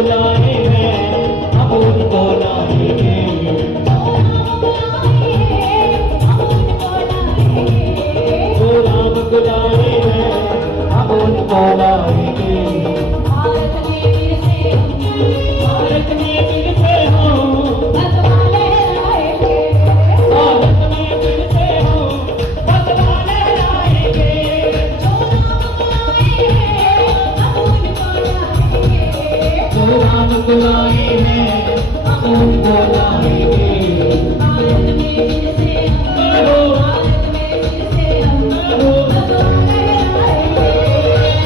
बुलाए हैं हम उनको लाएंगे, जो राम बुलाए हैं हम उनको लाएंगे। भारत में फिर से हम बदला लहराएंगे, भारत में फिर से हम बदला लहराएंगे, जो राम बुलाए हैं हम उनको लाएंगे। भारत में फिर से हम बदला लहराएंगे,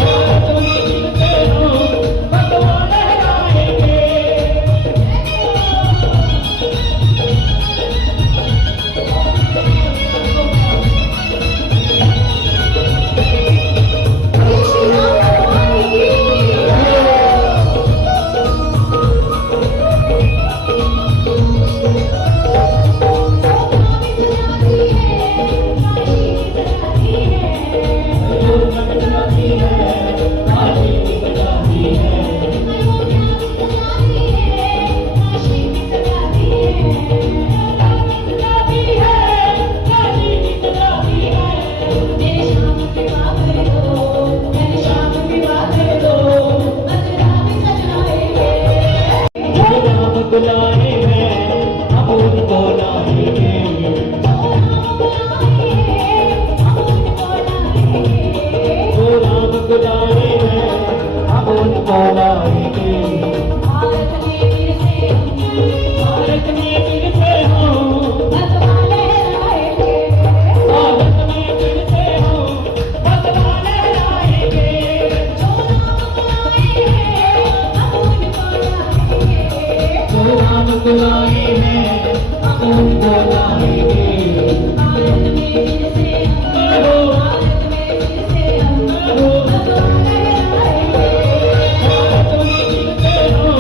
भारत में फिर से हम बदला लहराएंगे। बुलाए हैं हम उनको लाएंगे, जो राम बुलाए हैं हम उनको लाएंगे। भारत में फिर से हम बदला लहराएंगे, भारत में फिर से हम बदला लहराएंगे, जो राम बुलाए हैं हम उनको लाएंगे। भारत में फिर से हम बदला लहराएंगे, भारत में फिर से हम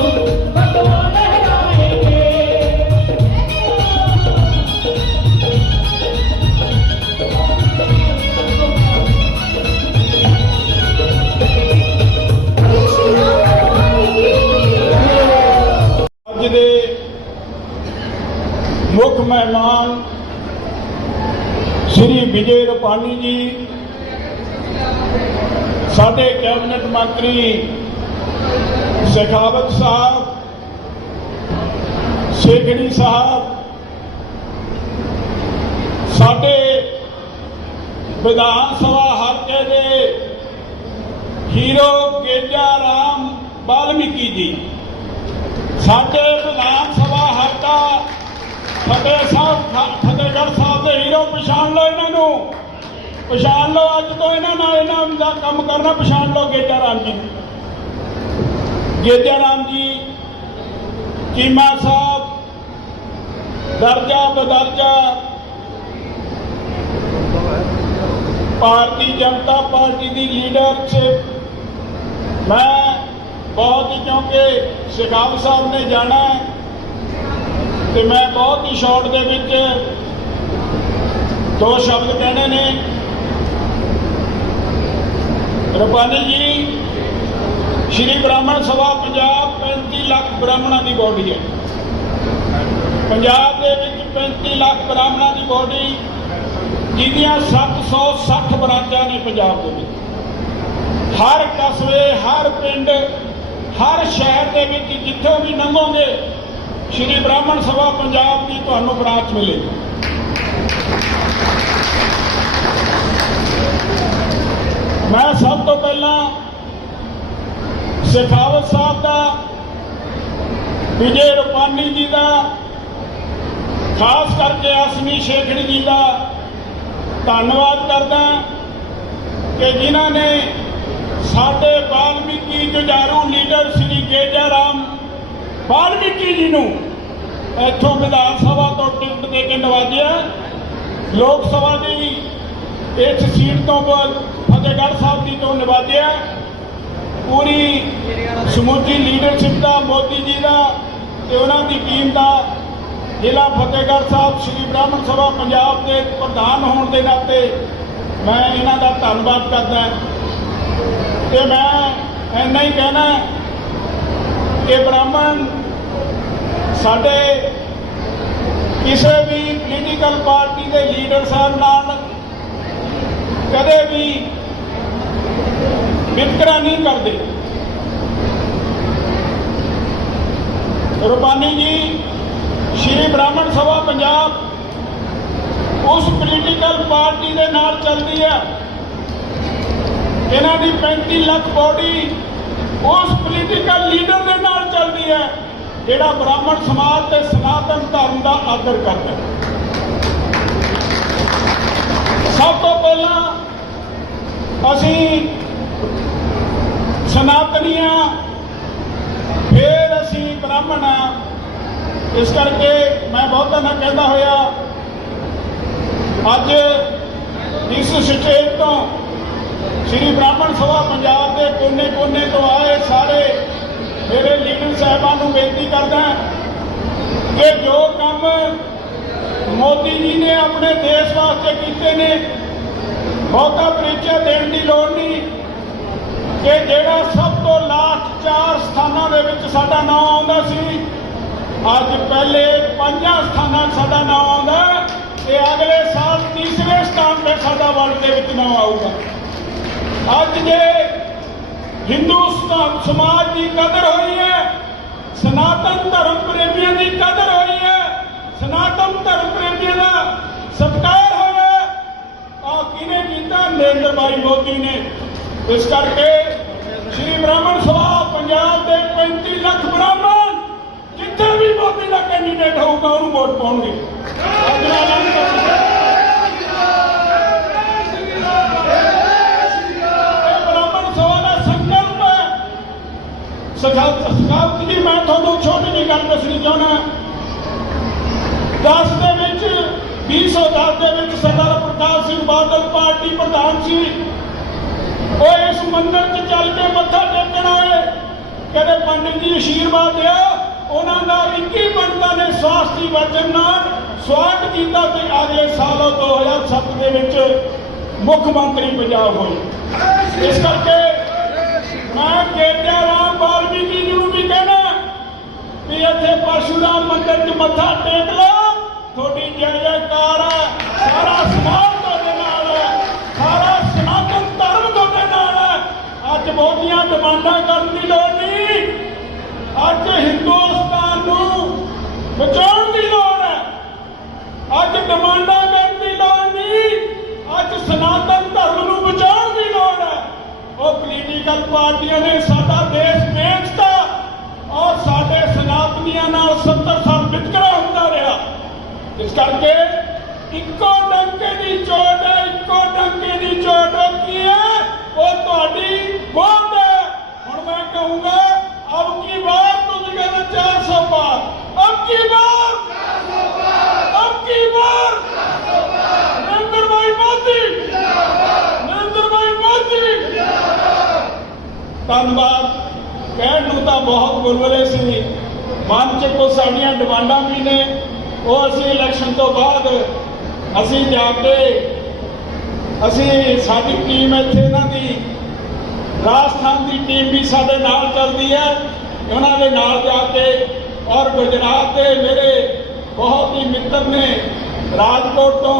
बदला लहराएंगे। ਅੱਜ ਦੇ ਮੁੱਖ ਮਹਿਮਾਨ श्री विजय रूपानी जी, साडे कैबिनेट मंत्री शेखावत साहब, शेखड़ी साहब, साडे विधान सभा हल्के दे हीरो गेजा राम वाल्मीकि जी, साडे विधान सभा हल्का फतेहगढ़ साहब के हीरो पछाण लो, इन्हों पछाण लो, अज तो इन्हों का काम करना पछाण लो। गेजा राम जी, गेजा राम जी चीमा साहब, दर्जा बदर्जा भारतीय जनता पार्टी की लीडरशिप, मैं बहुत ही, क्योंकि शेखावत साहब ने जाना है तो मैं बहुत ही शॉर्ट दे विच दो शब्द कहने ने। रूपानी जी, श्री ब्राह्मण सभा पंजाब 35 लाख ब्राह्मणों की बॉडी है, पंजाब के 35 लाख ब्राह्मणों की बॉडी, जिहदियां 760 ब्रांचां ने पंजाब के विच। हर कस्बे, हर पिंड, हर शहर के विच जिथे भी लंघोगे श्री ब्राह्मण सभा पंजाब की तुहानूं ब्रांच मिलेगी। मैं सब तो पहला शेखावत साहब का, विजय रूपानी जी का, खास करके असमी शेखड़ी जी का धन्यवाद करदा कि जिन्हां ने साडे वाल्मीकि जुझारू लीडर श्री गेजा राम वाल्मीकि जी नूं इत्थों विधान सभा तो टिकट दे के नवाजिया। लोक सभा की इस सीट तो फतेहगढ़ साहब की तो नवाजिया। पूरी समूची लीडरशिप का, मोदी जी का ते उन्हां दी टीम का, जिला फतेहगढ़ साहब श्री ब्राह्मण सभा पंजाब के प्रधान होने के नाते मैं इन्हां दा धन्नवाद करदा। ते मैं इन्ना ही कहना कि ब्राह्मण साडे किसी भी पोलीटिकल पार्टी के लीडर साहब नाल कदे भी वितकरा नहीं करते। रूपानी जी श्री ब्राह्मण सभा पंजाब उस पोलीटिकल पार्टी के नाल चलती है, इन्हां दी 35 लाख बॉडी उस पोलीटिकल लीडर के नाल चलती है जिहड़ा ब्राह्मण समाज ते सनातन धर्म का आदर करता है। सब तो पहला असी सनातनी हाँ, फिर असी ब्राह्मण हाँ। इस करके मैं बहुता ना कहता होया अज इस स्टेज तो श्री ब्राह्मण सभा पंजाब के कोने कोने तो आए सारे मेरे लीडर साहबान को बेनती करदा कि जो काम मोदी जी ने अपने देश वास्ते कीते ने बहुता परिचय देने की लोड़ नहीं कि जेड़ा सब तो लास्ट 4 स्थानों के विच साडा नाम आउंदा सी, अज पहले 5 स्थानों साडा नाम आउंदा, ये अगले साल तीसरे स्थान पर साडा वर्ल्ड के विच नाम आऊगा। अज जे हिंदू समाज की कदर हुई है, सनातन धर्म प्रेमियों की कदर हुई है, सनातन धर्म प्रेमियों का सत्कार होया और किने कीता? नरेंद्र भाई मोदी ने। इस करके श्री ब्राह्मण सभा पंजाब के 35 लाख ब्राह्मण जिथे भी मोदी का कैंडीडेट होगा उन्होंने वोट पाउणगे। ब्राह्मण सभा का संकल्प है। सखावत जी मैं थोड़ा छोटी जी गल दसनी चाहना, 10 के 2010 सरदार प्रकाश सिंह बादल पार्टी प्रधान सी, वो इस मंदिर च चल के मत्था टेकण आए, कहते पंडित जी आशीर्वाद दिया, उन्होंने 21 पंडितां ने स्वास्थ्य वचन नाल स्वागत किया कि अगले साल 2007 के विच मुख्यमंत्री पंजाब होए। इस करके मैं गेटिया राम वाल्मीकि जी को भी कहना कि इत्थे परशुराम मंदिर च मत्था टेक लो, थोड़ी जय जयकार है, सारा समाज तुहाडे नाल है, सारा सनातन धर्म तुहाडे नाल है। अज बहुतियां डिमांडां करन दी लोड़ नहीं, अज हिंदुस्तान नूं बचाउण दी लोड़ है, अज डिमांडां करन दी लोड़ नहीं, अज सनातन धर्म नूं बचाउण दी लोड़ है। वो पोलीटिकल पार्टियां ने साडा देश बेचता और साडे सनातनियां नाल 70 साल वितकरा हुंदा रहा। इस करके इक्को डंके की चोट है, इक्को डंके की चोट की है, वो तुहाडी वोट है। हुण मैं कहूंगा अब की बार तुझे कहना 400 पार, अब की बार, अब की बार नरेंद्र भाई मोदी, नरेंद्र भाई मोदी। धन्यवाद। कहण नूं तां बहुत गुरबले सी, मन च कुछ साडियां डिमांडां भी ने, वो असी इलैक्शन तो बाद असी जाके असी साडी टीम इत्थे इन्हां दी राजस्थान की टीम भी साडे नाल चलती है, उन्होंने नाल जाके और गुजरात के मेरे बहुत ही मित्र ने राजकोट तो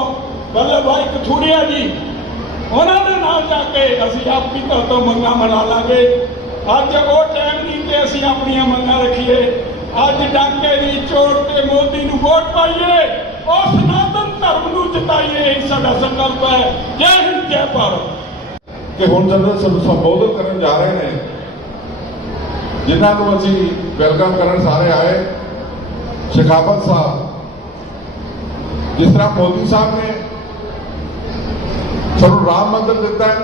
वल्लभ भाई कथूरिया जी, उन्होंने नाल जाके असी अपनी तौर तो मंगा मना लांगे। अज वो टाइम नहीं कि असी अपनी मंगा रखीए, अज डाके की चोट ते मोदी नूं वोट पाइए और सनातन धर्म नूं जिताइए, यही साडा संकल्प है। जय हिंद, जय भारत। कि हुण जदों संबोधित करन जा रहे हैं, जिन्हां नूं असीं वेलकम करन सारे आए, शेखावत साहब, जिस तरह मोदी साहब ने सानूं राम मंदिर दिता है,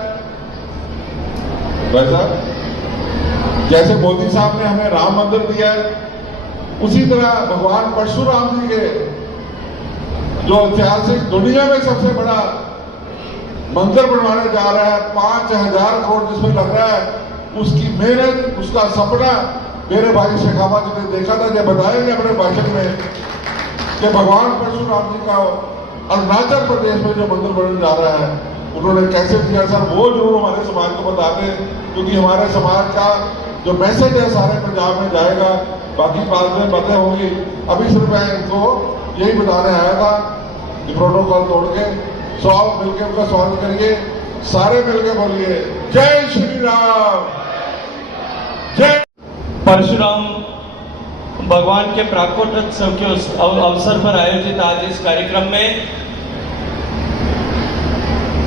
वैसा जैसे मोदी साहब ने हमें राम मंदिर दिया है, उसी तरह भगवान परशुराम जी के जो ऐतिहासिक दुनिया में सबसे बड़ा मंदिर बनवाने जा रहा है, 5000 करोड़ जिसमें लग रहा है, उसकी मेहनत, उसका सपना मेरे भाई शेखावत जी ने देखा था। जब बताएंगे अपने भाषण में कि भगवान परशुराम जी का अरुणाचल प्रदेश में जो मंदिर बनने जा रहा है, उन्होंने कैसे किया सर, वो जरूर हमारे समाज को बता दें, क्योंकि हमारे समाज का जो मैसेज है सारे पंजाब में जाएगा। बाकी बातें होंगी, अभी सिर्फ मैं इनको यही बताने आया था कि प्रोटोकॉल तोड़ के सॉल्व मिलकर उनका सॉल्व करिए, सारे मिलके बोलिए जय श्री राम, जय। परशुराम भगवान के प्राकोटोत्सव के अवसर पर आयोजित आज इस कार्यक्रम में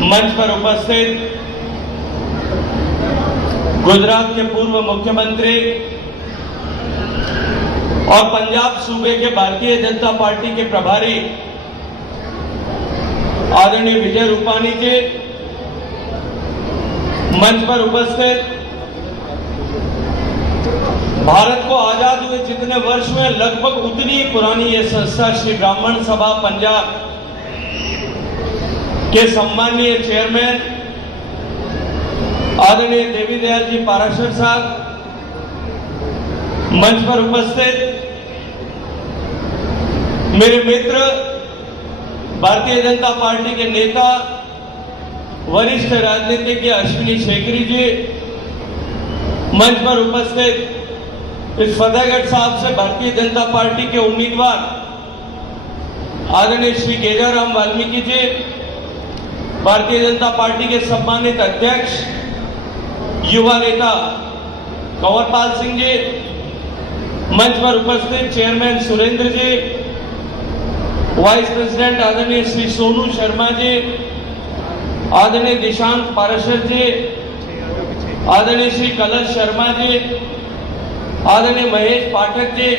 मंच पर उपस्थित गुजरात के पूर्व मुख्यमंत्री और पंजाब सूबे के भारतीय जनता पार्टी के प्रभारी आदरणीय विजय रूपाणी जी, मंच पर उपस्थित भारत को आजाद हुए जितने वर्ष हुए लगभग उतनी ही पुरानी ये संस्था श्री ब्राह्मण सभा पंजाब के सम्मानीय चेयरमैन आदरणीय देवी दयाल जी पाराशर साहब, मंच पर उपस्थित मेरे मित्र भारतीय जनता पार्टी के नेता वरिष्ठ राजनीतिज्ञ अश्विनी शेखरी जी, मंच पर उपस्थित इस फतेहगढ़ साहब से भारतीय जनता पार्टी के उम्मीदवार आदरणीय श्री गेजाराम वाल्मीकि जी, भारतीय जनता पार्टी के सम्मानित अध्यक्ष युवा नेता कंवरपाल सिंह जी, मंच पर उपस्थित चेयरमैन सुरेंद्र जी, वाइस प्रेसिडेंट आदरणीय श्री सोनू शर्मा जी, आदरणीय दिशांत पाराशर जी, आदरणीय श्री कलश शर्मा जी, आदरणीय महेश पाठक जी,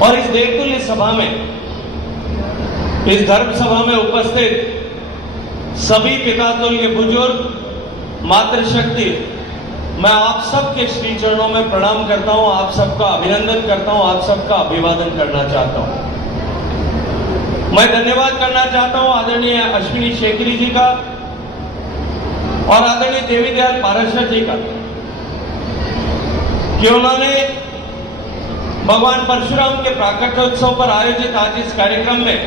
और इस देवतुल्य सभा में, इस धर्म सभा में उपस्थित सभी पितातुल्य बुजुर्ग, मातृशक्ति, मैं आप सबके श्री चरणों में प्रणाम करता हूं, आप सबका अभिनंदन करता हूं, आप सबका अभिवादन करना चाहता हूं। मैं धन्यवाद करना चाहता हूं आदरणीय अश्विनी शेखरी जी का और आदरणीय देवी दयाल पाराशर जी का कि उन्होंने भगवान परशुराम के प्राकट्योत्सव पर आयोजित आज इस कार्यक्रम में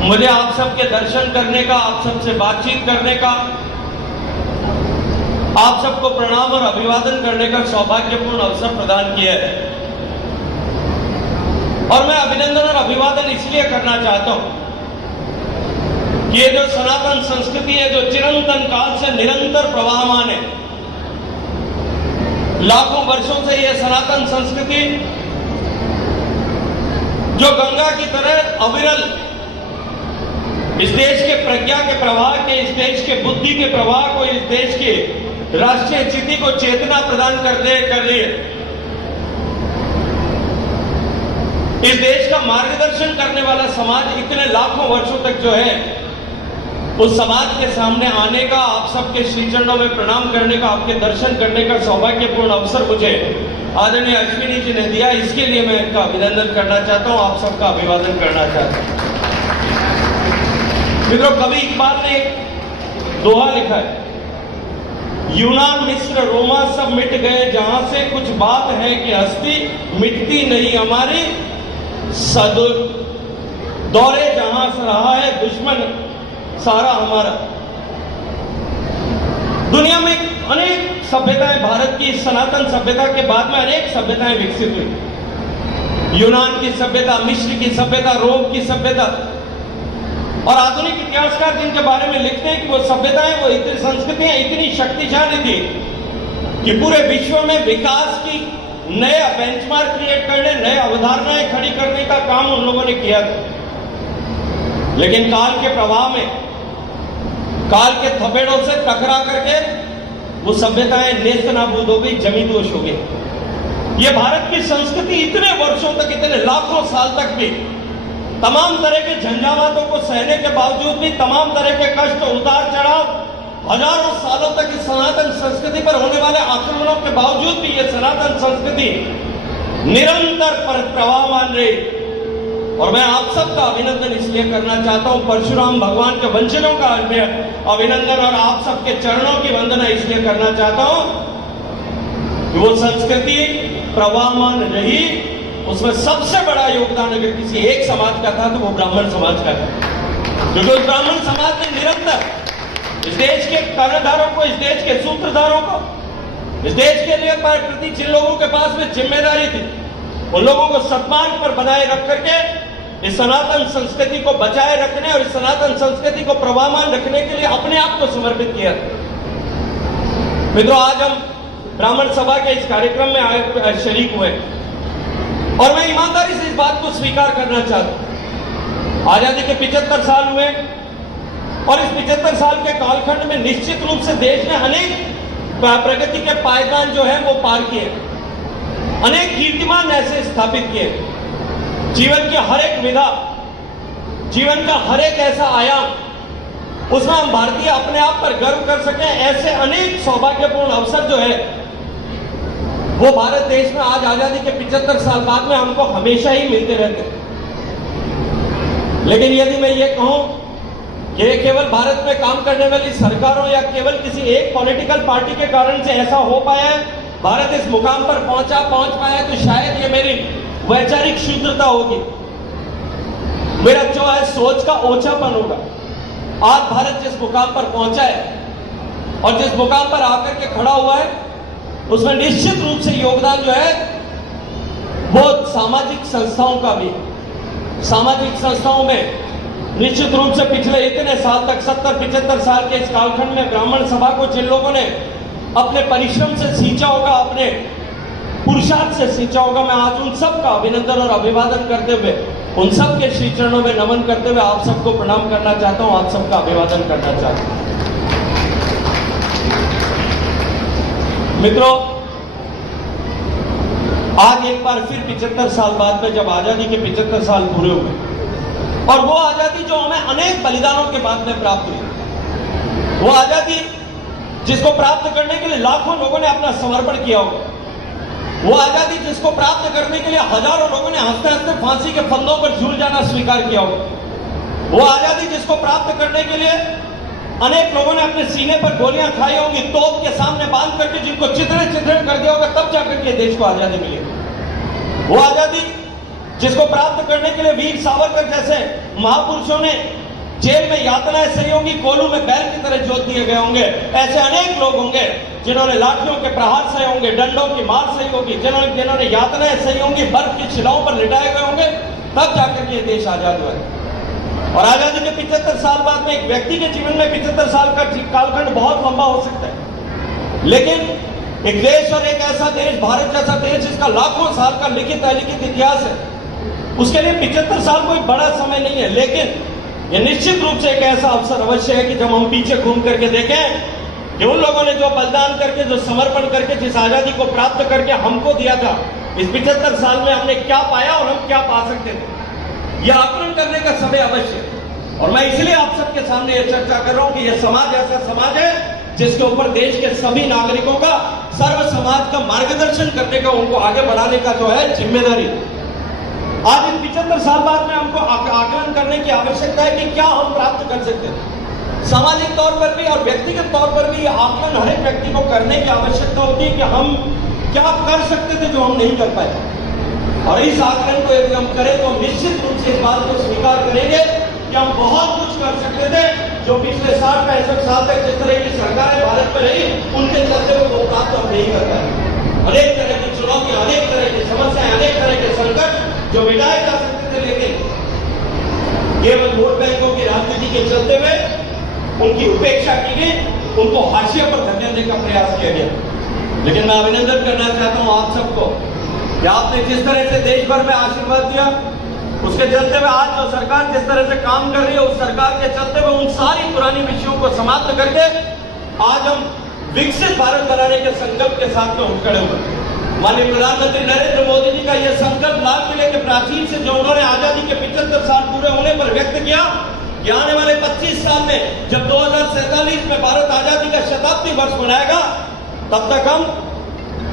मुझे आप सबके दर्शन करने का, आप सबसे बातचीत करने का, आप सबको प्रणाम और अभिवादन करने का सौभाग्यपूर्ण अवसर प्रदान किया है। और मैं अभिनंदन और अभिवादन इसलिए करना चाहता हूं कि ये जो सनातन संस्कृति है, जो चिरंतन काल से निरंतर प्रवाहमान है, लाखों वर्षों से यह सनातन संस्कृति जो गंगा की तरह अविरल इस देश के प्रज्ञा के प्रवाह के, इस देश के बुद्धि के प्रवाह को, इस देश के राष्ट्रीय स्थिति को चेतना प्रदान कर रही है, इस देश का मार्गदर्शन करने वाला समाज इतने लाखों वर्षों तक जो है, उस समाज के सामने आने का, आप सबके श्री चरणों में प्रणाम करने का, आपके दर्शन करने का सौभाग्यपूर्ण अवसर मुझे आदरणीय अश्विनी जी ने दिया। इसके लिए मैं इनका अभिनंदन करना चाहता हूं, आप सबका अभिवादन करना चाहता हूं। मित्रों, कवि इकबाल ने एक दोहा लिखा है, यूनान मिस्र रोमा सब मिट गए, जहां से कुछ बात है कि हस्ती मिटती नहीं हमारी, सदुर दौरे जहां से रहा है दुश्मन सारा हमारा। दुनिया में अनेक सभ्यताएं, भारत की सनातन सभ्यता के बाद में अनेक सभ्यताएं विकसित हुई। यूनान की सभ्यता, मिस्र की सभ्यता, रोम की सभ्यता, और आधुनिक इतिहासकार जिनके बारे में लिखते हैं कि वो सभ्यताएं, वो इतनी संस्कृतियां इतनी शक्तिशाली थी कि पूरे विश्व में विकास की नए बेंचमार्क क्रिएट करने, नए अवधारणाएं खड़ी करने का काम उन लोगों ने किया था। लेकिन काल के प्रवाह में, काल के थपेड़ों से टकरा करके वो सभ्यताएं नेस्त नाबूद हो गई, जमींदोज हो गई। ये भारत की संस्कृति इतने वर्षों तक, इतने लाखों साल तक भी तमाम तरह के झंझावातों को सहने के बावजूद भी, तमाम तरह के कष्ट, उतार चढ़ाव, हजारों सालों तक इस सनातन संस्कृति पर होने वाले आक्रमणों के बावजूद भी ये सनातन संस्कृति निरंतर पर प्रवाहमान रही। और मैं आप सबका अभिनंदन इसलिए करना चाहता हूं, परशुराम भगवान के वंशजों का अभिनंदन और आप सबके चरणों की वंदना इसलिए करना चाहता हूं कि वो संस्कृति प्रवाहमान रही। उसमें सबसे बड़ा योगदान अगर किसी एक समाज का था तो वो ब्राह्मण समाज का था, क्योंकि उस ब्राह्मण समाज ने निरंतर इस देश के कर्णधारों को, इस देश के सूत्रधारों को, इस देश के लिए प्रति जिन लोगों के पास में जिम्मेदारी थी, उन लोगों को सन्मान पर बनाए रख करके इस सनातन संस्कृति को बचाए रखने और इस सनातन संस्कृति को प्रवाहमान रखने के लिए अपने आप को समर्पित किया। मित्रों, आज हम ब्राह्मण सभा के इस कार्यक्रम में शरीक हुए और मैं ईमानदारी से इस बात को स्वीकार करना चाहता हूं। आजादी के 75 साल हुए और इस 75 साल के कालखंड में निश्चित रूप से देश ने अनेक प्रगति के पायदान जो है वो पार किए, अनेक कीर्तिमान ऐसे स्थापित किए। जीवन की हर एक विधा, जीवन का हर एक ऐसा आयाम, उसमें हम भारतीय अपने आप पर गर्व कर सकें, ऐसे अनेक सौभाग्यपूर्ण अवसर जो है वो भारत देश में आज आजादी के 75 साल बाद में हमको हमेशा ही मिलते रहते हैं। लेकिन यदि मैं ये कहूं कि केवल भारत में काम करने वाली सरकारों या केवल किसी एक पॉलिटिकल पार्टी के कारण से ऐसा हो पाया है, भारत इस मुकाम पर पहुंच पाया, तो शायद ये मेरी वैचारिक शुद्धता होगी, मेरा जो है सोच का ओछापन होगा। आज भारत जिस मुकाम पर पहुंचा है और जिस मुकाम पर आकर के खड़ा हुआ है, उसमें निश्चित रूप से योगदान जो है वो सामाजिक संस्थाओं का भी। सामाजिक संस्थाओं में निश्चित रूप से पिछले इतने साल तक 70-75 साल के इस कालखंड में ब्राह्मण सभा को जिन लोगों ने अपने परिश्रम से सींचा होगा, अपने पुरुषार्थ से सींचा होगा, मैं आज उन सब का अभिनंदन और अभिवादन करते हुए, उन सब के श्री चरणों में नमन करते हुए आप सबको प्रणाम करना चाहता हूं, आप सबका अभिवादन करना चाहता हूं। मित्रों, आज एक बार फिर 75 साल बाद में जब आजादी के 75 साल पूरे हुए और वो आजादी जो हमें अनेक बलिदानों के बाद में प्राप्त हुई, वो आजादी जिसको प्राप्त करने के लिए लाखों लोगों ने अपना समर्पण किया होगा, वो आजादी जिसको प्राप्त करने के लिए हजारों लोगों ने हंसते हंसते फांसी के फंदों पर झूल जाना स्वीकार किया होगा, वो आजादी जिसको प्राप्त करने के लिए अनेक लोगों ने अपने सीने पर गोलियां खाई होंगी, तोप के सामने बांध करके जिनको चित्रण कर दिया होगा, तब जाकर के देश को आजादी मिली। वो आजादी जिसको प्राप्त करने के लिए वीर सावरकर जैसे महापुरुषों ने जेल में यातनाएं सही होंगी, कोलू में बैल की तरह जोत दिए गए होंगे, ऐसे अनेक लोग होंगे जिन्होंने लाठियों के प्रहार सहे होंगे, डंडों की मार सही होगी, जिन्होंने यातनाएं सही होंगी, बर्फ की शिलाओं पर लिटाए गए होंगे, तब जाकर के देश आजाद हुआ। और आजादी के 75 साल बाद में एक व्यक्ति के जीवन में 75 साल का कालखंड बहुत लंबा हो सकता है, लेकिन एक देश और एक ऐसा देश, भारत जैसा देश जिसका लाखों साल का लिखित अलिखित इतिहास है, उसके लिए 75 साल कोई बड़ा समय नहीं है। लेकिन यह निश्चित रूप से एक ऐसा अवसर अवश्य है कि जब हम पीछे घूम करके देखें कि उन लोगों ने जो बलिदान करके, जो समर्पण करके जिस आजादी को प्राप्त करके हमको दिया था, इस 75 साल में हमने क्या पाया और हम क्या पा सकते थे, यह आकलन करने का समय अवश्य है। और मैं इसलिए आप सबके सामने यह चर्चा कर रहा हूं कि यह समाज ऐसा समाज है जिसके ऊपर देश के सभी नागरिकों का, सर्व समाज का मार्गदर्शन करने का, उनको आगे बढ़ाने का जो है जिम्मेदारी। आज इन 75 साल बाद में हमको आकलन करने की आवश्यकता है कि क्या हम प्राप्त कर सकते हैं। सामाजिक तौर पर भी और व्यक्तिगत तौर पर भी यह आकलन हर एक व्यक्ति को करने की आवश्यकता होती है कि हम क्या कर सकते थे जो हम नहीं कर पाए। और इस आकलन को यदि हम करें तो निश्चित रूप से इस बात को स्वीकार करेंगे कि हम बहुत कुछ कर सकते थे जो पिछले 60-65 साल तक जिस तरह की सरकारें भारत में रही, उनके चलते हुए वो प्राप्त हम नहीं कर पाए। अनेक तरह की चुनौतियां, अनेक तरह की समस्याएं, अनेक तरह के संकट जो मिटाए जा सकते थे, लेकिन केवल वोट बैंकों की राजनीति के चलते हुए उनकी उपेक्षा की गई, उनको हाशिए पर धकेलने का प्रयास किया गया। लेकिन मैं अभिनंदन करना चाहता हूं आप सबको कि आपने जिस तरह से देश भर में आशीर्वाद दिया, उसके चलते हुए आज जो सरकार जिस तरह से काम कर रही है, उस सरकार के चलते हुए उन सारी पुरानी विषयों को समाप्त करके आज हम विकसित भारत बनाने के संकल्प के साथ में उठ खड़े हुए। माननीय प्रधानमंत्री नरेंद्र मोदी जी का यह संकल्प लाल किले के प्राचीर से जो उन्होंने आजादी के 75 साल पूरे होने पर व्यक्त किया कि आने वाले 25 साल में जब 2047 में भारत आजादी का शताब्दी वर्ष मनाएगा, तब तक हम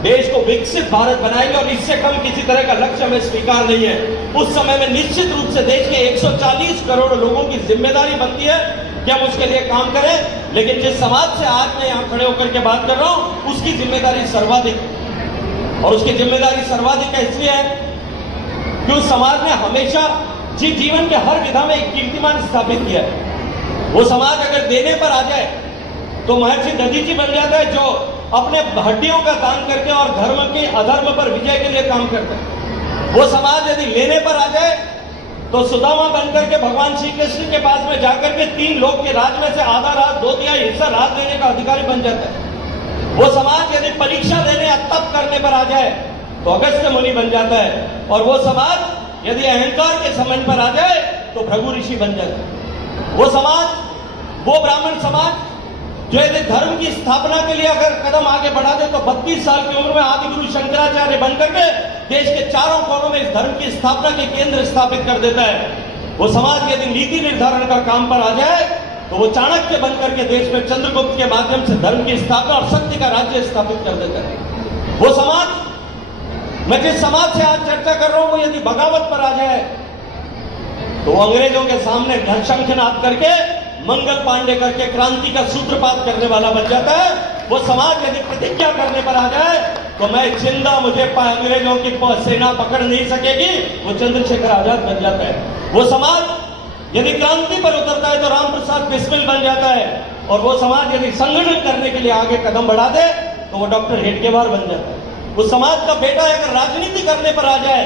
देश को विकसित भारत बनाएंगे और इससे कम किसी तरह का लक्ष्य हमें स्वीकार नहीं है। उस समय में निश्चित रूप से देश के 140 करोड़ लोगों की जिम्मेदारी बनती है कि हम उसके लिए काम करें। लेकिन जिस समाज से आज मैं यहाँ खड़े होकर के बात कर रहा हूं, उसकी जिम्मेदारी सर्वाधिक, और उसकी जिम्मेदारी सर्वाधिक इसलिए है कि उस समाज ने हमेशा जीवन के हर विधा में एक कीर्तिमान स्थापित किया है। वो समाज अगर देने पर आ जाए तो महर्षि दधीची बन जाता है, जो अपने हड्डियों का दान करके और धर्म के अधर्म पर विजय के लिए काम करता है। वो समाज यदि लेने पर आ जाए तो सुदामा बनकर के भगवान श्री कृष्ण के पास में जाकर के 3 लोग के राज में से आधा राज 2/3 हिस्सा राज देने का अधिकारी बन जाता है। वो समाज यदि परीक्षा देने या तप करने पर आ जाए तो अगस्त्य मुनि बन जाता है। और वो समाज यदि अहंकार के समय पर आ जाए तो भृगु ऋषि बन जाता है। वो समाज, वो ब्राह्मण समाज जो यदि धर्म की स्थापना के लिए अगर कदम आगे बढ़ा दे तो 32 साल की उम्र में आदि गुरु शंकराचार्य बनकर के देश के चारों कोनों में इस धर्म की स्थापना के केंद्र स्थापित कर देता है। वो समाज यदि नीति निर्धारण का काम पर आ जाए तो वो चाणक्य बनकर के देश में चंद्रगुप्त के माध्यम से धर्म की स्थापना और सत्य का राज्य स्थापित कर देता है। वो समाज, मैं जिस समाज से आज चर्चा कर रहा हूं, वो यदि बगावत पर आ जाए तो वो अंग्रेजों के सामने शंखनाद करके मंगल पांडे करके क्रांति का सूत्रपात करने वाला बन जाता है। वो समाज यदि प्रतिज्ञा करने पर आ जाए तो मैं जिंदा, मुझे अंग्रेजों की सेना पकड़ नहीं सकेगी, वो चंद्रशेखर आजाद बन जाता है। वो समाज यदि क्रांति पर उतरता है तो राम प्रसाद बिस्मिल बन जाता है। और वो समाज यदि संगठन करने के लिए आगे कदम बढ़ा दे तो वो डॉक्टर हेडगेवार बन जाता है। उस समाज का बेटा अगर राजनीति करने पर आ जाए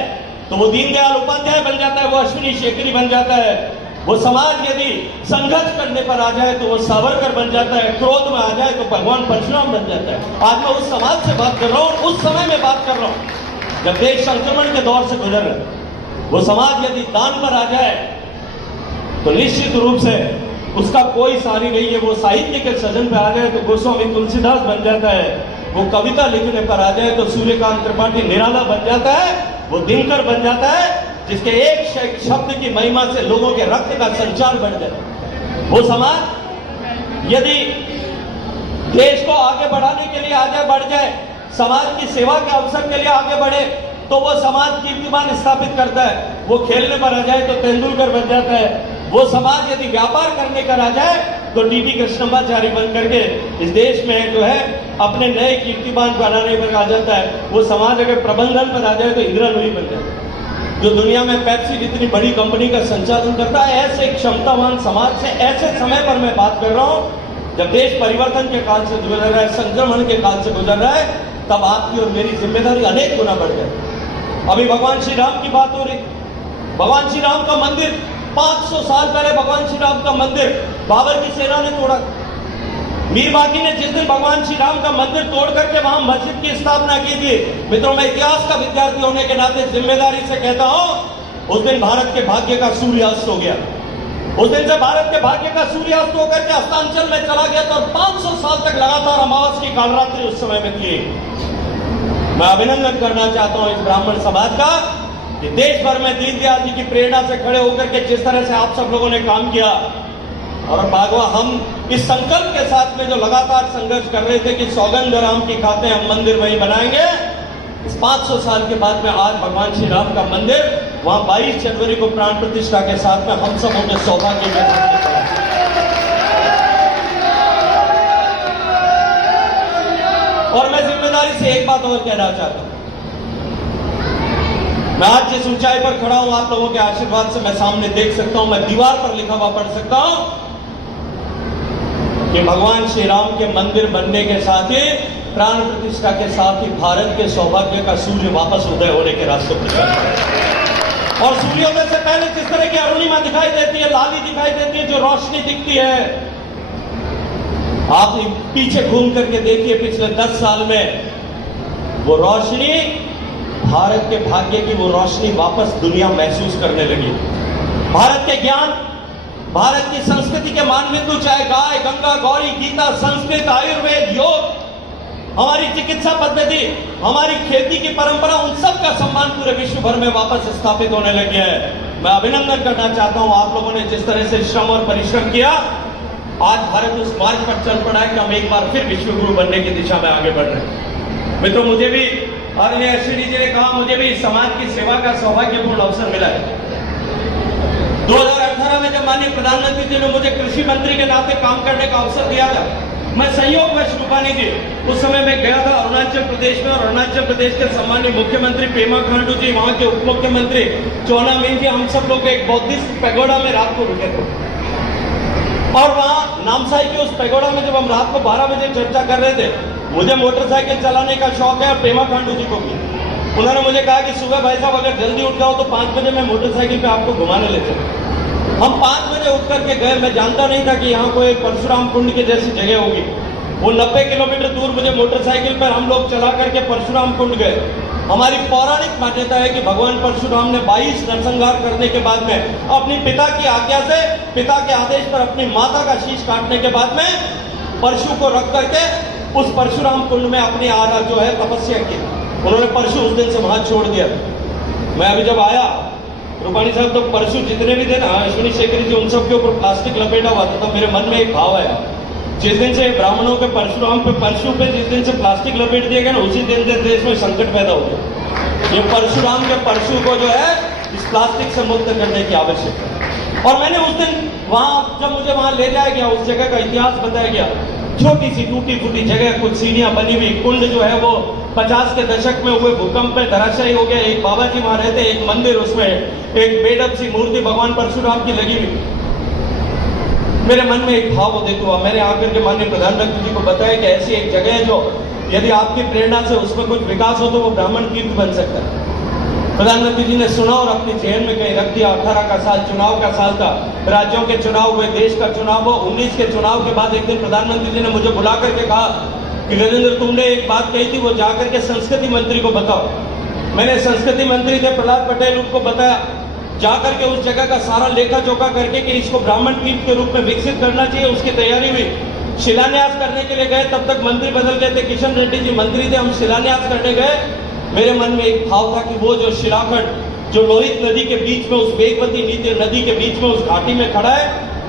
तो वो दीनदयाल उपाध्याय बन जाता है, वो अश्विनी शेखरी बन जाता है। वो समाज यदि संघर्ष करने पर आ जाए तो वो सावरकर बन जाता है, क्रोध में आ जाए तो भगवान परशुराम बन जाता है। आज मैं उस समाज से बात कर रहा हूं, उस समय में बात कर रहा हूं जब देश संक्रमण के दौर से गुजर रहा है। वो समाज यदि दान पर आ जाए तो निश्चित रूप से उसका कोई सारी नहीं है। वो साहित्य के सृजन पे आ जाए तो गोस्वामी तुलसीदास बन जाता है। वो कविता लिखने पर आ जाए तो सूर्यकांत त्रिपाठी निराला बन जाता है। वो दिनकर बन जाता है जिसके एक शब्द की महिमा से लोगों के रक्त का संचार बढ़ जाए। वो समाज यदि देश को आगे बढ़ाने के लिए आगे बढ़ जाए, समाज की सेवा के अवसर के लिए आगे बढ़े तो वो समाज कीर्तिमान स्थापित करता है। वो खेलने पर आ जाए तो तेंदुलकर बन जाता है। वो समाज यदि व्यापार करने का आ जाए तो टीटी कृष्णमाचारी बन करके इस देश में जो है अपने नए कीर्तिमान बनाने पर आ जाता है। वो समाज अगर प्रबंधन पर आ जाए तो इंदिरा नूरी बन जाता है, जो दुनिया में पेप्सी जितनी बड़ी कंपनी का संचालन करता है। ऐसे क्षमतावान समाज से ऐसे समय पर मैं बात कर रहा हूं जब देश परिवर्तन के काल से गुजर रहा है, संक्रमण के काल से गुजर रहा है, तब आपकी और मेरी जिम्मेदारी अनेक गुना बढ़ जाए। अभी भगवान श्री राम की बात हो रही। भगवान श्री राम का मंदिर 500 साल पहले भगवान श्री राम का मंदिर बाबर की सेना ने तोड़ा। मीर बाकी ने जिस दिन भगवान श्री राम का मंदिर तोड़ करके वहां मस्जिद की स्थापना की थी, मित्रों मैं इतिहास का विद्यार्थी होने के नाते जिम्मेदारी से कहता हूं, उस दिन भारत के भाग्य का सूर्यास्त हो गया। उस दिन से भारत के भाग्य का सूर्यास्त होकर के अस्तांचल में चला गया था और 500 साल तक लगातार अमावस की कालरात्रि उस समय में थी। मैं अभिनंदन करना चाहता हूं इस ब्राह्मण समाज का कि देश भर में दीनदयाल जी की प्रेरणा से खड़े होकर के जिस तरह से आप सब लोगों ने काम किया, और भागवा हम इस संकल्प के साथ में जो लगातार संघर्ष कर रहे थे कि सौगंध राम की खाते हम मंदिर वहीं बनाएंगे। इस 500 साल के बाद में आज भगवान श्री राम का मंदिर वहां 22 जनवरी को प्राण प्रतिष्ठा के साथ में हम सब उनके सौभाग्य में। और मैं जिम्मेदारी से एक बात और कहना चाहता हूं, मैं आज जिस ऊंचाई पर खड़ा हूं आप लोगों के आशीर्वाद से मैं सामने देख सकता हूं, मैं दीवार पर लिखा हुआ पढ़ सकता हूं कि भगवान श्री राम के मंदिर बनने के साथ ही प्राण प्रतिष्ठा के साथ ही भारत के सौभाग्य का सूर्य वापस उदय होने के रास्ते पर। और सूर्योदय से पहले जिस तरह की अरुणिमा दिखाई देती है, लाली दिखाई देती है, जो रोशनी दिखती है, आप पीछे घूम करके देखिए पिछले 10 साल में वो रोशनी, भारत के भाग्य की वो रोशनी वापस दुनिया महसूस करने लगी। भारत के ज्ञान, भारत की संस्कृति के मानबिंदु, चाहे गाय, गंगा, गौरी, गीता, संस्कृत, आयुर्वेद, योग, हमारी चिकित्सा पद्धति, हमारी खेती की परंपरा, उन सब का सम्मान पूरे विश्व भर में वापस स्थापित होने लगे है। मैं अभिनंदन करना चाहता हूं आप लोगों ने जिस तरह से श्रम और परिश्रम किया, आज भारत उस मार्ग पर चल पड़ा है कि हम एक बार फिर विश्व गुरु बनने की दिशा में आगे बढ़ रहे हैं। मित्रों मुझे भी आदरणीय अश्विनी जी ने कहा, मुझे भी समाज की सेवा का सौभाग्यपूर्ण अवसर मिला है। 2018 में जब माननीय प्रधानमंत्री जी ने मुझे कृषि मंत्री के नाते काम करने का अवसर दिया था, मैं संयोगवश रूपानी जी उस समय मैं गया था अरुणाचल प्रदेश में, और अरुणाचल प्रदेश के सम्मानीय मुख्यमंत्री पेमा खांडू जी, वहां के उप मुख्यमंत्री चोना मीन जी, हम सब लोग एक बौद्धिस्ट पैगोडा में रात को रुके थे। और वहां नामसाई के उस पैगोडा में जब हम रात को 12 बजे चर्चा कर रहे थे मुझे मोटरसाइकिल चलाने का शौक है और पेमा खांडू जी को भी। उन्होंने मुझे कहा कि सुबह भाई साहब अगर जल्दी उठ जाओ तो 5 बजे मैं मोटरसाइकिल पे आपको घुमाने ले चलूं। हम 5 बजे उठ करके गए। मैं जानता नहीं था कि यहाँ कोई परशुराम कुंड की जैसी जगह होगी। वो 90 किलोमीटर दूर मुझे मोटरसाइकिल पर हम लोग चला करके परशुराम कुंड गए। हमारी पौराणिक मान्यता है कि भगवान परशुराम ने 22 नरसंहार करने के बाद में अपनी पिता की आज्ञा से, पिता के आदेश पर अपनी माता का शीश काटने के बाद में परशु को रख करके उस परशुराम कुंड में अपनी आरा जो है तपस्या की। उन्होंने परशु उस दिन से वहां छोड़ दिया। मैं अभी जब आया रूपाणी साहब तो परशु जितने भी थे ना अश्विनी शेखर जी, उन सब के ऊपर प्लास्टिक लपेटा हुआ था। तो मेरे मन में एक भाव आया, जिस दिन से ब्राह्मणों के परशुराम पे परशु पे जिस दिन से प्लास्टिक लपेट दिया गया ना, उसी दिन से देश में संकट पैदा हो गया। ये परशुराम के परशु को जो है इस प्लास्टिक से मुक्त करने की आवश्यकता है। और मैंने उस दिन वहां जब मुझे वहां ले जाया गया, उस जगह का इतिहास बताया गया। छोटी सी टूटी फूटी जगह, कुछ सीढ़ियां बनी हुई, कुंड जो है वो 50 के दशक में हुए भूकंप में धराशायी हो गया। एक बाबा जी वहां रहते, एक मंदिर, उसमें एक बेडब सी मूर्ति भगवान परशुराम की लगी हुई। मेरे मन में एक भाव उदित हुआ। मैंने आकर के माननीय प्रधानमंत्री जी को बताया कि ऐसी एक जगह है जो यदि आपकी प्रेरणा से उसमें कुछ विकास हो तो वो ब्राह्मण तीर्थ बन सकता है। प्रधानमंत्री जी ने सुना और अपनी जेब में कहीं रख दिया। 18 का साल चुनाव का साल था, राज्यों के चुनाव हुए, देश का चुनाव हो। 19 के चुनाव के बाद एक दिन प्रधानमंत्री जी ने मुझे बुला करके कहा कि नरेंद्र, तुमने एक बात कही थी, वो जाकर के संस्कृति मंत्री को बताओ। मैंने संस्कृति मंत्री थे प्रहलाद पटेल, उनको बताया। जाकर के उस जगह का सारा लेखा जोखा करके कि इसको ब्राह्मण पीठ के रूप में विकसित करना चाहिए, उसकी तैयारी हुई। शिलान्यास करने के लिए गए, तब तक मंत्री बदल गए थे, किशन रेड्डी जी मंत्री थे। हम शिलान्यास करने गए। मेरे मन में एक भाव था कि वो जो शिलाखंड जो लोहित नदी के बीच में, उस वेगवती नदी के बीच में उस घाटी में खड़ा है,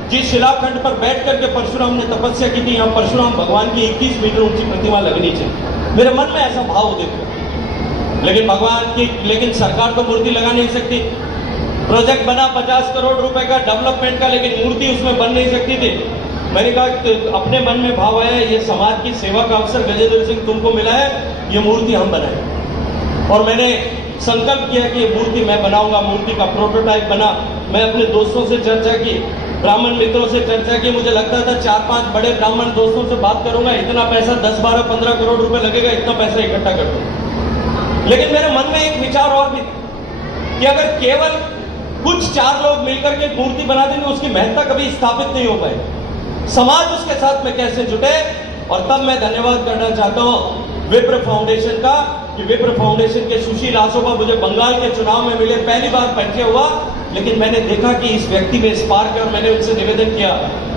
जिस शिलाखंड पर बैठ करके परशुराम ने तपस्या की थी, यहाँ परशुराम भगवान की 21 मीटर ऊंची प्रतिमा लगनी चाहिए। मेरे मन में ऐसा भाव उदित हुआ। लेकिन सरकार तो मूर्ति लगा नहीं सकती। प्रोजेक्ट बना 50 करोड़ रुपए का डेवलपमेंट का, लेकिन मूर्ति उसमें बन नहीं सकती थी। मैंने कहा कि अपने मन में भाव आया, ये समाज की सेवा का अवसर गजेंद्र सिंह तुमको मिला है, ये मूर्ति हम बनाए। और मैंने संकल्प किया कि ये मूर्ति मैं बनाऊंगा। मूर्ति का प्रोटोटाइप बना। मैं अपने दोस्तों से चर्चा की, ब्राह्मण मित्रों से चर्चा की। मुझे लगता था 4-5 बड़े ब्राह्मण दोस्तों से बात करूंगा, इतना पैसा 10, 12, 15 करोड़ रुपए लगेगा, इतना पैसा इकट्ठा कर दूंगा। लेकिन मेरे मन में एक विचार और भी कि अगर केवल कुछ 4 लोग मिलकर के मूर्ति बना देंगे, उसकी महत्ता कभी स्थापित नहीं हो पाएगी। समाज उसके साथ में कैसे जुटे। और तब मैं धन्यवाद करना चाहता हूं विप्र फाउंडेशन का, कि विप्र फाउंडेशन के सुशील आसोपा मुझे बंगाल के चुनाव में मिले। पहली बार परिचय हुआ, लेकिन मैंने देखा कि इस व्यक्ति में स्पार्क है। और मैंने उनसे निवेदन किया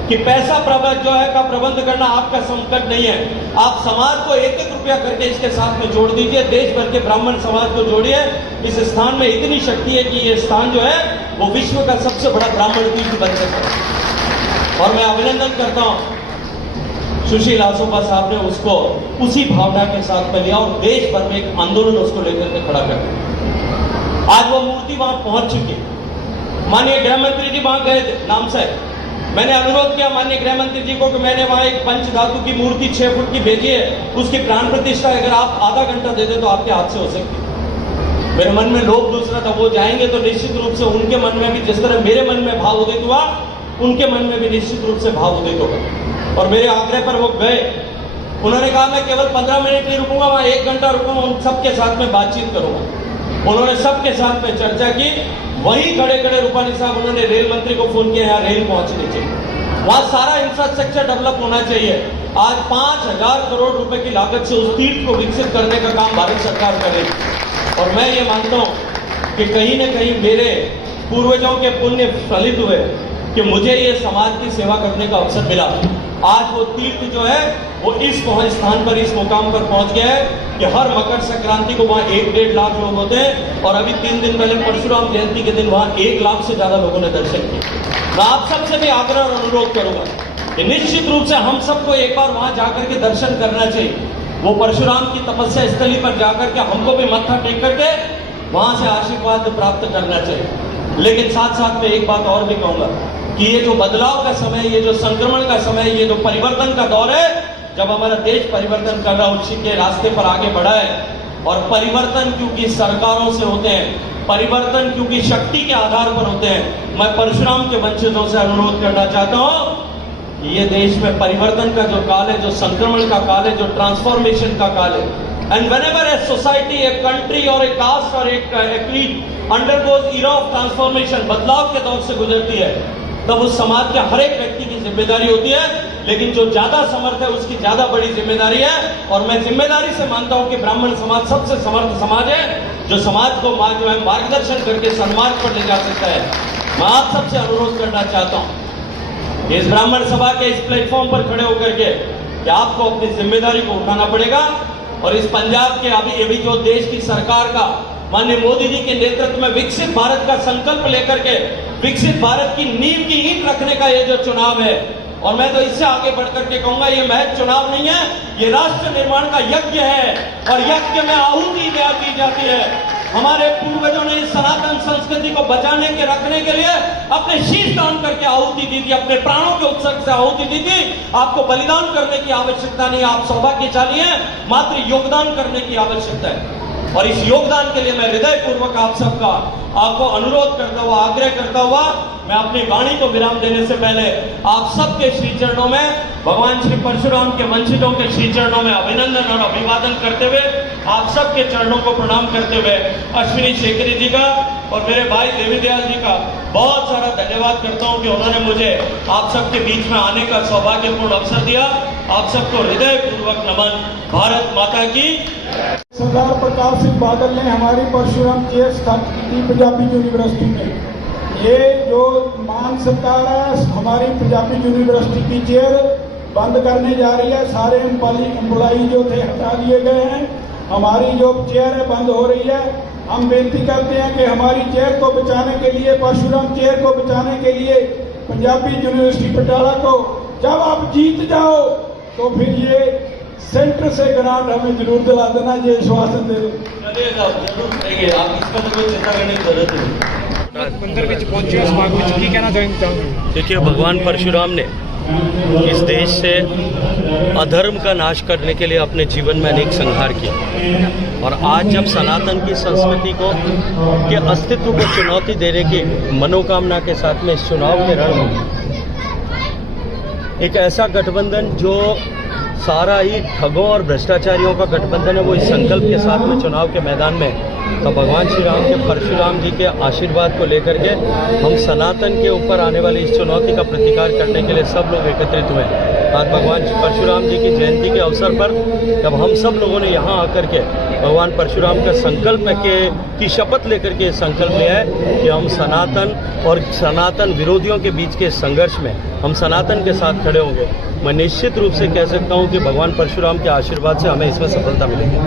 कि पैसा जो है का प्रबंध करना आपका संकट नहीं है। आप समाज को 1-1 रुपया करके इसके साथ में जोड़ दीजिए। देश भर के ब्राह्मण समाज को जोड़िए। इस स्थान में इतनी शक्ति है कि ये स्थान जो है वो विश्व का सबसे बड़ा ब्राह्मण तीर्थ बन सकता है। और मैं अभिनंदन करता हूं सुशील आसोपा साहब ने उसको उसी भावना के साथ में लिया और देश भर में एक आंदोलन उसको लेकर के खड़ा कर दिया। आज वो मूर्ति वहां पहुंच चुकी है। माननीय गृह मंत्री जी वहां गए थे नाम से। मैंने अनुरोध किया माननीय गृह मंत्री जी को कि मैंने वहां एक पंचधातु की मूर्ति 6 फुट की भेजी है, उसकी प्राण प्रतिष्ठा अगर आप आधा घंटा दे दे तो आपके हाथ से हो सकती है। मेरे मन में लोभ दूसरा था, वो जाएंगे तो निश्चित रूप से उनके मन में भी जिस तरह मेरे मन में भाव उदित हुआ, उनके मन में भी निश्चित रूप से भाव उदित होगा। और मेरे आग्रह पर वो गए। उन्होंने कहा मैं केवल 15 मिनट नहीं रुकूंगा, वहां 1 घंटा रुकूंगा, उन सबके साथ में बातचीत करूंगा। उन्होंने सबके साथ में चर्चा की। वहीं खड़े खड़े रूपाणी साहब उन्होंने रेल मंत्री को फोन किया, यहाँ रेल पहुंचनी चाहिए, वहां सारा इंफ्रास्ट्रक्चर डेवलप होना चाहिए। आज 5000 करोड़ रुपए की लागत से उस तीर्थ को विकसित करने का काम भारत सरकार कर रही है। और मैं ये मानता हूं कि कहीं न कहीं मेरे पूर्वजों के पुण्य फलित हुए कि मुझे ये समाज की सेवा करने का अवसर मिला। आज वो तीर्थ जो है वो इस स्थान पर, इस मुकाम पर पहुंच गया है कि हर मकर संक्रांति को वहां 1-1.5 लाख लोग होते हैं। और अभी 3 दिन पहले परशुराम जयंती के दिन वहां 1 लाख से ज्यादा लोगों ने दर्शन किए। मैं आप सबसे भी आग्रह और अनुरोध करूंगा कि निश्चित रूप से हम सबको एक बार वहां जाकर के दर्शन करना चाहिए। वो परशुराम की तपस्या स्थली पर जाकर के हमको भी मत्था टेक करके वहां से आशीर्वाद प्राप्त करना चाहिए। लेकिन साथ साथ में एक बात और भी कहूंगा कि ये जो बदलाव का समय, ये जो संक्रमण का समय, ये जो परिवर्तन का दौर है, जब हमारा देश परिवर्तन कर रहा उसी के रास्ते पर आगे बढ़ा है। और परिवर्तन क्योंकि सरकारों से होते हैं, परिवर्तन क्योंकि शक्ति के आधार पर होते हैं। मैं परशुराम के वंशजों से अनुरोध करना चाहता हूं, ये देश में परिवर्तन का जो काल है, जो संक्रमण का काल है, जो ट्रांसफॉर्मेशन का काल है। And whenever a society, a country और ए कास्ट और एक creed undergoes era of transformation, बदलाव के दौर से गुजरती है, तब उस समाज के हर एक व्यक्ति की जिम्मेदारी होती है। लेकिन जो ज्यादा समर्थ है उसकी ज्यादा बड़ी जिम्मेदारी है। और मैं जिम्मेदारी से मानता हूं कि ब्राह्मण समाज सबसे समर्थ समाज है, जो समाज को जो है मार्गदर्शन करके सन्मार्ग पर ले जा सकता है। मैं आप सबसे अनुरोध करना चाहता हूं कि इस ब्राह्मण सभा के इस प्लेटफॉर्म पर खड़े होकर के कि आपको अपनी जिम्मेदारी को उठाना पड़ेगा और इस पंजाब के अभी जो देश की सरकार का माननीय मोदी जी के नेतृत्व में विकसित भारत का संकल्प लेकर के विकसित भारत की नींव की ईंट रखने का ये जो चुनाव है, और मैं तो इससे आगे बढ़कर के कहूंगा ये महज चुनाव नहीं है, ये राष्ट्र निर्माण का यज्ञ है। और यज्ञ में आहुति दी जाती है। हमारे पूर्वजों ने इस सनातन संस्कृति को बचाने के रखने के लिए अपने शीश दान करके आहुति दी थी, अपने प्राणों के उत्सर्ग से आहुति दी थी। आपको बलिदान करने की आवश्यकता नहीं, आप सौभाग्यशाली हैं, मात्र योगदान करने की आवश्यकता है। और इस योगदान के लिए मैं हृदयपूर्वक आप सबका आपको अनुरोध करता हुआ, आग्रह करता हुआ, मैं अपनी वाणी को विराम देने से पहले आप सबके श्री चरणों में, भगवान श्री परशुराम के वंशिजों के श्री चरणों में अभिनंदन और अभिवादन करते हुए, आप सबके चरणों को प्रणाम करते हुए अश्विनी शेखरी जी का और मेरे भाई देवी दयाल जी का बहुत सारा धन्यवाद करता हूं कि उन्होंने मुझे आप सबके बीच में आने का सौभाग्यपूर्ण अवसर दिया। आप सबको हृदयपूर्वक नमन। भारत माता की। सरदार प्रकाश सिंह बादल ने हमारी परशुराम चेयर स्थापित की पंजाबी यूनिवर्सिटी में। ये जो मान सरकार है हमारी पंजाबी यूनिवर्सिटी की चेयर बंद करने जा रही है। सारे एम्प्लॉई जो थे हटा दिए गए हैं। हमारी जो चेयर है बंद हो रही है। हम बेनती करते हैं कि हमारी चेयर को बचाने के लिए, परशुराम चेयर को बचाने के लिए पंजाबी यूनिवर्सिटी पटियाला को जब आप जीत जाओ तो फिर ये सेंटर से ग्रांट हमें जरूर दिला देना, ये आश्वासन दे दो। चलिएगा, जरूर करेंगे आप, इसका तो कोई चिंता करने की जरूरत नहीं। मंदिर ਵਿੱਚ ਪਹੁੰਚੇ ਉਸ ਬਾਗ ਵਿੱਚ ਕੀ ਕਹਿਣਾ ਚਾਹੁੰਦੇ? देखिए, भगवान परशुराम ने इस देश से अधर्म का नाश करने के लिए अपने जीवन में अनेक संहार किए। और आज जब सनातन की संस्कृति को के अस्तित्व को चुनौती देने की मनोकामना के साथ में इस चुनाव के रण में एक ऐसा गठबंधन जो सारा ही ठगों और भ्रष्टाचारियों का गठबंधन है, वो इस संकल्प के साथ में चुनाव के मैदान में तो भगवान श्री राम के परशुराम जी के आशीर्वाद को लेकर के हम सनातन के ऊपर आने वाली इस चुनौती का प्रतिकार करने के लिए सब लोग एकत्रित हुए। आज भगवान परशुराम जी की जयंती के अवसर पर जब हम सब लोगों ने यहाँ आकर के भगवान परशुराम का संकल्प की शपथ लेकर के संकल्प लिया है कि हम सनातन और सनातन विरोधियों के बीच के संघर्ष में हम सनातन के साथ खड़े होंगे। मैं निश्चित रूप से कह सकता हूँ कि भगवान परशुराम के आशीर्वाद से हमें इसमें सफलता मिलेगी।